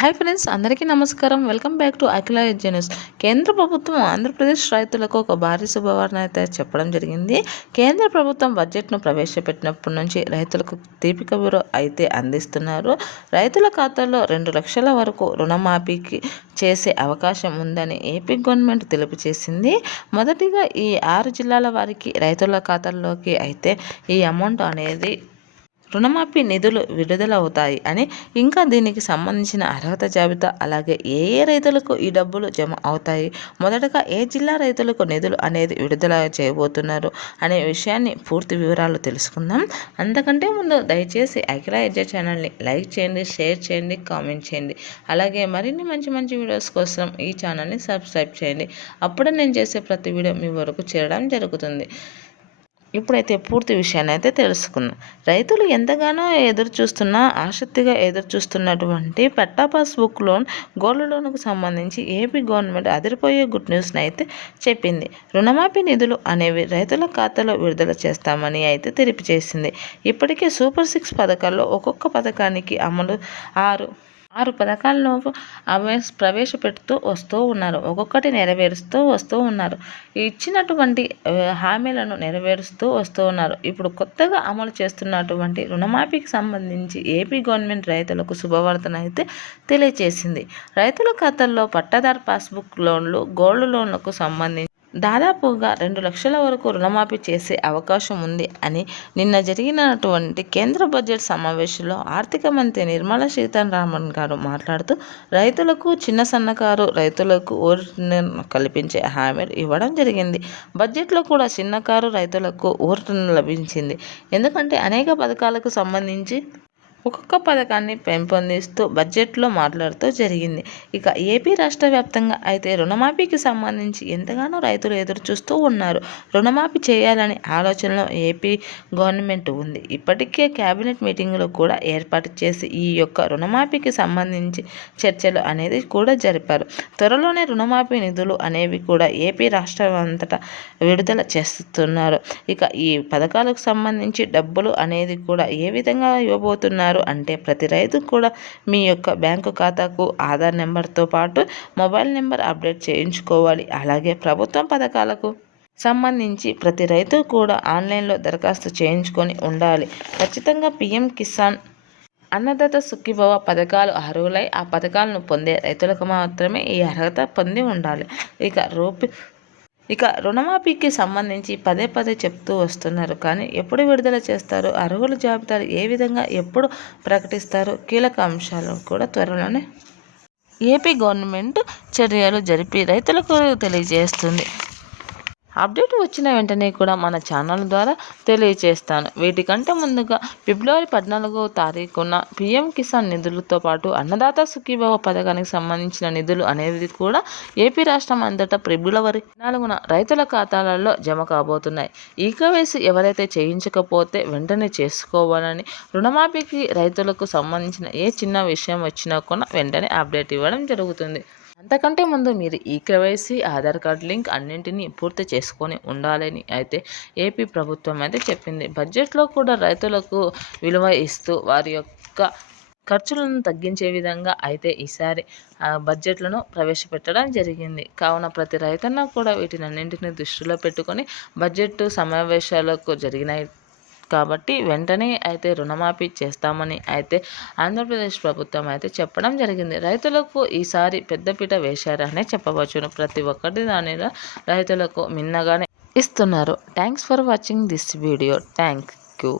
Hi friends అందరికీ నమస్కారం. Welcome back to Akhila news కేంద్ర ప్రభుత్వం ఆంధ్రప్రదేశ్ రైతులకు ఒక భారీ శుభవార్త అయితే చెప్పడం జరిగింది. కేంద్ర ప్రభుత్వం బడ్జెట్ను ప్రవేశపెట్టినప్పటి నుంచి రైతులకు తీపి కబురు అయితే అందిస్తున్నారు. రైతుల ఖాతాల్లో రెండు లక్షల వరకు రుణమాఫీకి చేసే అవకాశం ఉందని ఏపీ గవర్నమెంట్ తెలుపు చేసింది. మొదటిగా ఈ ఆరు జిల్లాల వారికి రైతుల ఖాతాల్లోకి అయితే ఈ అమౌంట్ అనేది రుణమాఫీ నిధులు విడుదలవుతాయి అని ఇంకా దీనికి సంబంధించిన అర్హత జాబితా అలాగే ఏ ఏ రైతులకు ఈ డబ్బులు జమ అవుతాయి? మొదటగా ఏ జిల్లా రైతులకు నిధులు అనేది విడుదల చేయబోతున్నారు అనే విషయాన్ని పూర్తి వివరాలు తెలుసుకుందాం. అంతకంటే ముందు దయచేసి అఖిల ఎడ్జ ఛానల్ని లైక్ చేయండి షేర్ చేయండి కామెంట్ చేయండి. అలాగే మరిన్ని మంచి మంచి వీడియోస్ కోసం ఈ ఛానల్ని సబ్స్క్రైబ్ చేయండి. అప్పుడే నేను చేసే ప్రతి వీడియో మీ వరకు చేరడం జరుగుతుంది. ఇప్పుడైతే పూర్తి విషయాన్ని అయితే తెలుసుకుందాం. రైతులు ఎంతగానో ఎదురు చూస్తున్న ఆసక్తిగా ఎదురు చూస్తున్నటువంటి పట్టా పాస్బుక్ లోన్ గోల్డ్ లోన్కు సంబంధించి ఏపీ గవర్నమెంట్ అదిరిపోయే గుడ్ న్యూస్ని అయితే చెప్పింది. రుణమాఫీ నిధులు అనేవి రైతుల ఖాతాలో విడుదల చేస్తామని అయితే తెలిపిచేసింది. ఇప్పటికే సూపర్ సిక్స్ పథకాల్లో ఒక్కొక్క పథకానికి అమలు ఆరు ఆరు పథకాలను ప్రవేశపెడుతూ వస్తూ ఉన్నారు. ఒక్కొక్కటి నెరవేరుస్తూ వస్తూ ఉన్నారు. ఇచ్చినటువంటి హామీలను నెరవేరుస్తూ వస్తూ ఉన్నారు. ఇప్పుడు కొత్తగా అమలు చేస్తున్నటువంటి రుణమాఫీకి సంబంధించి ఏపీ గవర్నమెంట్ రైతులకు శుభవార్తనైతే అయితే తెలియజేసింది రైతుల ఖాతాల్లో పట్టాదారు పాస్బుక్ లోన్లు గోల్డ్ లోన్లకు సంబంధించి దాదాపుగా రెండు లక్షల వరకు రుణమాఫీ చేసే అవకాశం ఉంది అని నిన్న జరిగినటువంటి కేంద్ర బడ్జెట్ సమావేశంలో ఆర్థిక మంత్రి నిర్మలా సీతారామన్ గారు మాట్లాడుతూ రైతులకు చిన్న సన్నకారు రైతులకు ఊరట కల్పించే హామీలు ఇవ్వడం జరిగింది. బడ్జెట్లో కూడా చిన్నకారు రైతులకు ఊరట లభించింది. ఎందుకంటే అనేక పథకాలకు సంబంధించి ఒక్కొక్క పథకాన్ని పెంపొందిస్తూ బడ్జెట్లో మాట్లాడుతూ జరిగింది. ఇక ఏపీ రాష్ట్ర వ్యాప్తంగా అయితే రుణమాఫీకి సంబంధించి ఎంతగానో రైతులు ఎదురు చూస్తూ ఉన్నారు. రుణమాఫీ చేయాలనే ఆలోచనలో ఏపీ గవర్నమెంట్ ఉంది. ఇప్పటికే కేబినెట్ మీటింగ్లో కూడా ఏర్పాటు చేసి ఈ యొక్క రుణమాఫీకి సంబంధించి చర్చలు అనేది కూడా జరిపారు. త్వరలోనే రుణమాఫీ నిధులు అనేవి కూడా ఏపీ రాష్ట్రం అంతటా విడుదల చేస్తున్నారు. ఇక ఈ పథకాలకు సంబంధించి డబ్బులు అనేది కూడా ఏ విధంగా ఇవ్వబోతున్నారు? చేస్తున్నారు. అంటే ప్రతి రైతు కూడా మీ యొక్క బ్యాంకు ఖాతాకు ఆధార్ నెంబర్తో పాటు మొబైల్ నెంబర్ అప్డేట్ చేయించుకోవాలి. అలాగే ప్రభుత్వం పథకాలకు సంబంధించి ప్రతి రైతు కూడా ఆన్లైన్లో దరఖాస్తు చేయించుకొని ఉండాలి. ఖచ్చితంగా పిఎం కిసాన్ అన్నదాత సుఖీభవ పథకాలు అర్హులై ఆ పథకాలను పొందే రైతులకు మాత్రమే ఈ అర్హత పొంది ఉండాలి. ఇక రూపీ ఇక రుణమాఫీకి సంబంధించి పదే పదే చెప్తూ వస్తున్నారు. కానీ ఎప్పుడు విడుదల చేస్తారు? అర్హుల జాబితాలు ఏ విధంగా ఎప్పుడు ప్రకటిస్తారు? కీలక అంశాలు కూడా త్వరలోనే ఏపీ గవర్నమెంట్ చర్యలు జరిపి రైతులకు తెలియజేస్తుంది. అప్డేట్ వచ్చిన వెంటనే కూడా మన ఛానల్ ద్వారా తెలియజేస్తాను వీటికంటే ముందుగా ఫిబ్రవరి పద్నాలుగో తారీఖున పిఎం కిసాన్ నిధులతో పాటు అన్నదాత సుఖీభావ పథకానికి సంబంధించిన నిధులు అనేది కూడా ఏపీ రాష్ట్రం అంతటా ఫిబ్రవరి నాలుగున రైతుల ఖాతాలలో జమ కాబోతున్నాయి. ఈ కేవైసీ ఎవరైతే చేయించకపోతే వెంటనే చేసుకోవాలని రుణమాఫీకి రైతులకు సంబంధించిన ఏ చిన్న విషయం వచ్చినా కూడా వెంటనే అప్డేట్ ఇవ్వడం జరుగుతుంది. అంతకంటే ముందు మీరు ఈ కేవైసీ ఆధార్ కార్డ్ లింక్ అన్నింటినీ పూర్తి తీసుకొని ఉండాలని అయితే ఏపీ ప్రభుత్వం అయితే చెప్పింది. బడ్జెట్లో కూడా రైతులకు విలువ ఇస్తూ వారి యొక్క ఖర్చులను తగ్గించే విధంగా అయితే ఈసారి బడ్జెట్లను ప్రవేశపెట్టడం జరిగింది. కావున ప్రతి రైతన్న కూడా వీటినన్నింటినీ దృష్టిలో పెట్టుకొని బడ్జెట్ సమావేశాలకు జరిగినాయి కాబట్టి వెంటనే అయితే రుణమాఫీ చేస్తామని అయితే ఆంధ్రప్రదేశ్ ప్రభుత్వం అయితే చెప్పడం జరిగింది. రైతులకు ఈసారి పెద్దపీట వేశారనే చెప్పవచ్చును. ప్రతి ఒక్కటి దానిలో రైతులకు మిన్నగానే ఇస్తున్నారు. Thanks for watching this video thank you